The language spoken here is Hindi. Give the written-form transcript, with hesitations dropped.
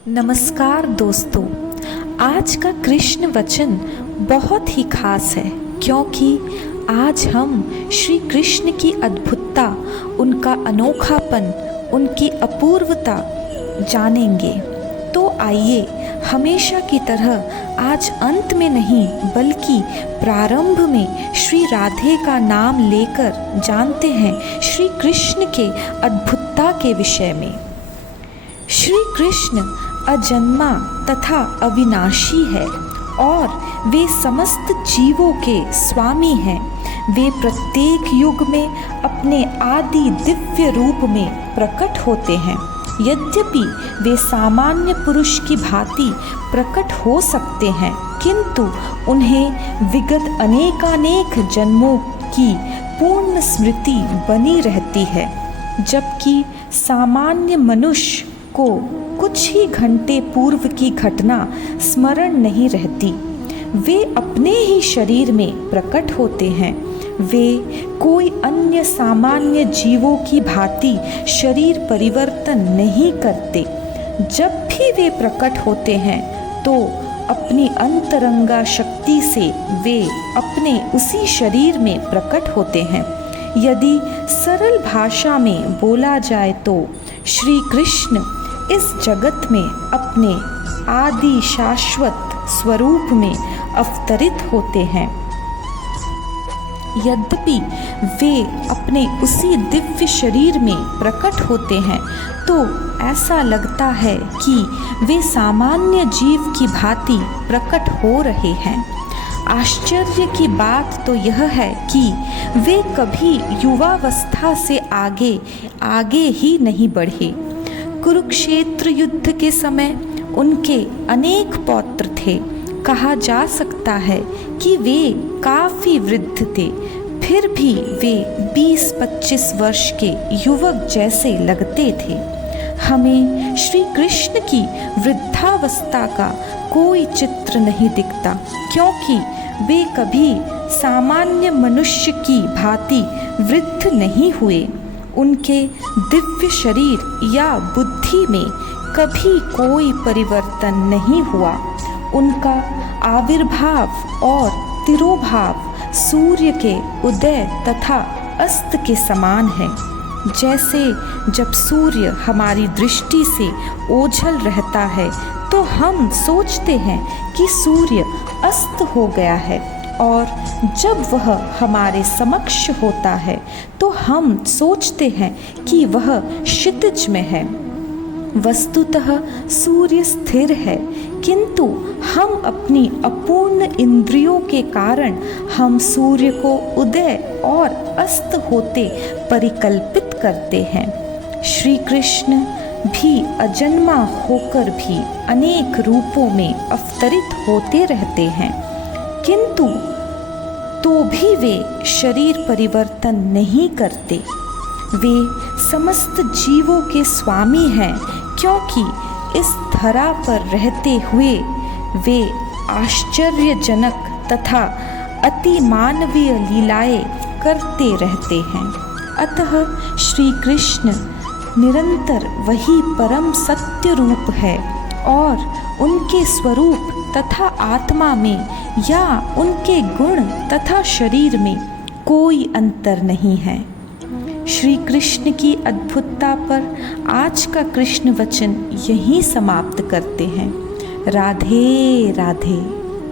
नमस्कार दोस्तों, आज का कृष्ण वचन बहुत ही खास है क्योंकि आज हम श्री कृष्ण की अद्भुतता, उनका अनोखापन, उनकी अपूर्वता जानेंगे। तो आइए हमेशा की तरह आज अंत में नहीं बल्कि प्रारंभ में श्री राधे का नाम लेकर जानते हैं श्री कृष्ण के अद्भुतता के विषय में। श्री कृष्ण अजन्मा तथा अविनाशी है और वे समस्त जीवों के स्वामी हैं। वे प्रत्येक युग में अपने आदि दिव्य रूप में प्रकट होते हैं। यद्यपि वे सामान्य पुरुष की भांति प्रकट हो सकते हैं, किंतु उन्हें विगत अनेकानेक जन्मों की पूर्ण स्मृति बनी रहती है, जबकि सामान्य मनुष्य को कुछ ही घंटे पूर्व की घटना स्मरण नहीं रहती। वे अपने ही शरीर में प्रकट होते हैं। वे कोई अन्य सामान्य जीवों की भांति शरीर परिवर्तन नहीं करते। जब भी वे प्रकट होते हैं तो अपनी अंतरंगा शक्ति से वे अपने उसी शरीर में प्रकट होते हैं। यदि सरल भाषा में बोला जाए तो श्री कृष्ण इस जगत में अपने आदि शाश्वत स्वरूप में अवतरित होते हैं। यद्यपि वे अपने उसी दिव्य शरीर में प्रकट होते हैं तो ऐसा लगता है कि वे सामान्य जीव की भांति प्रकट हो रहे हैं। आश्चर्य की बात तो यह है कि वे कभी युवावस्था से आगे ही नहीं बढ़े। कुरुक्षेत्र युद्ध के समय उनके अनेक पौत्र थे। कहा जा सकता है कि वे काफी वृद्ध थे, फिर भी वे 20-25 वर्ष के युवक जैसे लगते थे। हमें श्री कृष्ण की वृद्धावस्था का कोई चित्र नहीं दिखता, क्योंकि वे कभी सामान्य मनुष्य की भांति वृद्ध नहीं हुए। उनके दिव्य शरीर या बुद्धि में कभी कोई परिवर्तन नहीं हुआ। उनका आविर्भाव और तिरोभाव सूर्य के उदय तथा अस्त के समान है। जैसे जब सूर्य हमारी दृष्टि से ओझल रहता है तो हम सोचते हैं कि सूर्य अस्त हो गया है, और जब वह हमारे समक्ष होता है तो हम सोचते हैं कि वह क्षितिज में है। वस्तुतः सूर्य स्थिर है, किंतु हम अपनी अपूर्ण इंद्रियों के कारण हम सूर्य को उदय और अस्त होते परिकल्पित करते हैं। श्री कृष्ण भी अजन्मा होकर भी अनेक रूपों में अवतरित होते रहते हैं, किंतु तो भी वे शरीर परिवर्तन नहीं करते। वे समस्त जीवों के स्वामी हैं, क्योंकि इस धरा पर रहते हुए वे आश्चर्यजनक तथा अति मानवीय लीलाएं करते रहते हैं। अतः श्री कृष्ण निरंतर वही परम सत्य रूप है और उनके स्वरूप तथा आत्मा में या उनके गुण तथा शरीर में कोई अंतर नहीं है। श्री कृष्ण की अद्भुतता पर आज का कृष्ण वचन यहीं समाप्त करते हैं। राधे राधे।